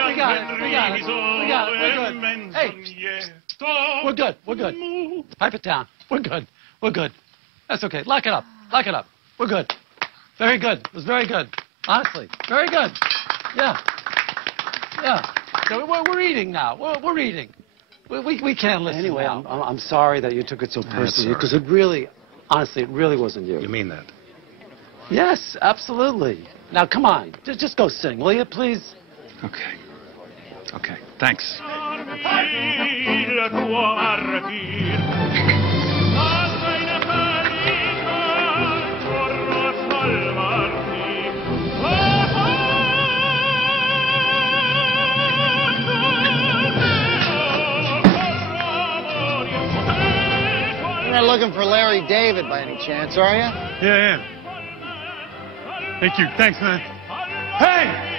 We're good. Hey, we're good. We're good. Pipe it down. We're good. We're good. That's okay. Lock it up. Lock it up. We're good. Very good. It was very good. Honestly, very good. Yeah. Yeah. So we're eating now. We're eating. We can't listen anyway, now. I'm sorry that you took it so personally, because it really, honestly, it really wasn't you. You mean that? Yes, absolutely. Now, come on. Just go sing, will you, please? Okay. Okay. Thanks. You're not looking for Larry David by any chance, are you? Yeah. Thank you. Thanks, man. Hey!